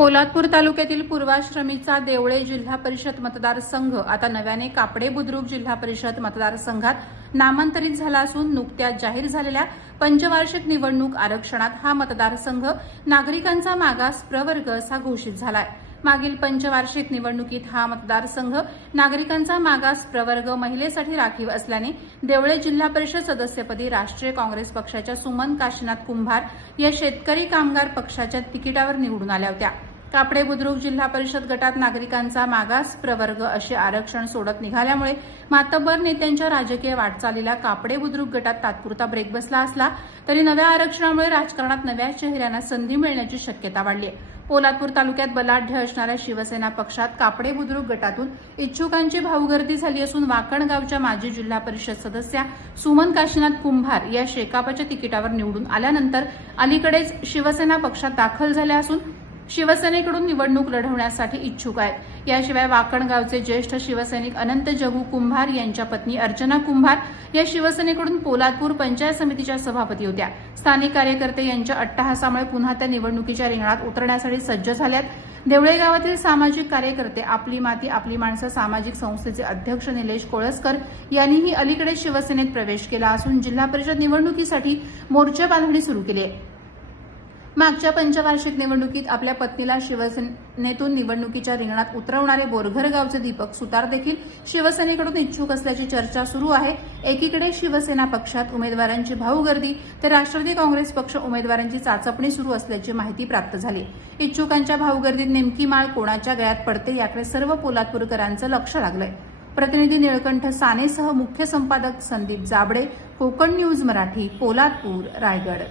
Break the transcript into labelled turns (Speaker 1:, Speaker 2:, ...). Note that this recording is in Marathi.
Speaker 1: पोलादपूर तालुक्यातील पूर्वाश्रमीचा देवळे जिल्हा परिषद मतदारसंघ. आता नव्याने कापडे बुद्रुक जिल्हा परिषद मतदारसंघात नामांतरित झाला असून नुकत्याच जाहीर झालेल्या पंचवार्षिक निवडणूक आरक्षणात हा मतदारसंघ नागरिकांचा मागास प्रवर्ग असा घोषित झालाय. मागील पंचवार्षिक निवडणुकीत हा मतदारसंघ नागरिकांचा मागास प्रवर्ग महिलेसाठी राखीव असल्याने देवळे जिल्हा परिषद सदस्यपदी राष्ट्रीय काँग्रेस पक्षाच्या सुमन काशीनाथ कुंभार या शेतकरी कामगार पक्षाच्या तिकिटावर निवडून आल्या होत्या. कापडे बुद्रुक जिल्हा परिषद गटात नागरिकांचा मागास प्रवर्ग असे आरक्षण सोडत निघाल्यामुळे मातब्बर नेत्यांच्या राजकीय वाटचालीला कापडे बुद्रुक गटात तात्पुरता ब्रेक बसला असला तरी नव्या आरक्षणामुळे राजकारणात नव्या चेहऱ्यांना संधी मिळण्याची शक्यता वाढली आहे. पोलादपूर तालुक्यात बलाढ्य असणाऱ्या शिवसेना पक्षात कापडे बुद्रुक गटातून इच्छुकांची भाऊगर्दी झाली असून वाकणगावच्या माजी जिल्हा परिषद सदस्या सुमन काशीनाथ कुंभार या शेकापच्या तिकिटावर निवडून आल्यानंतर अलीकडेच शिवसेना पक्षात दाखल झाल्या असून शिवसेनेकडून निवडणूक लढवण्यासाठी इच्छुक आहेत. याशिवाय वाकणगावचे ज्येष्ठ शिवसैनिक अनंत जगू कुंभार यांच्या पत्नी अर्चना कुंभार या शिवसेनेकडून पोलादपूर पंचायत समितीच्या सभापती होत्या. स्थानिक कार्यकर्ते यांच्या अट्टहासामुळे पुन्हा त्या निवडणुकीच्या रिंगणात उतरण्यासाठी सज्ज झाल्यात. देवळे गावातील सामाजिक कार्यकर्ते आपली माती आपली माणसं सामाजिक संस्थेचे अध्यक्ष निलेश कोळसकर यांनीही अलीकडे शिवसेनेत प्रवेश केला असून जिल्हा परिषद निवडणुकीसाठी मोर्चा बांधणी सुरू केली आहे. मागच्या पंचवार्षिक निवडणुकीत आपल्या पत्नीला शिवसेनेतून निवडणुकीच्या रिंगणात उतरवणारे बोरघर गावचे दीपक सुतार देखील शिवसेनेकडून इच्छुक असल्याची चर्चा सुरू आहे. एकीकडे शिवसेना पक्षात उमेदवारांची भाऊगर्दी तर राष्ट्रवादी काँग्रेस पक्ष उमेदवारांची चाचपणी सुरू असल्याची माहिती प्राप्त झाली. इच्छुकांच्या भाऊगर्दीत नेमकी माळ कोणाच्या गळ्यात पडते याकडे सर्व पोलादपूरकरांचं लक्ष लागलंय. प्रतिनिधी निळकंठ सानेसह मुख्य संपादक संदीप जाबडे कोकण न्यूज मराठी पोलादपूर रायगड.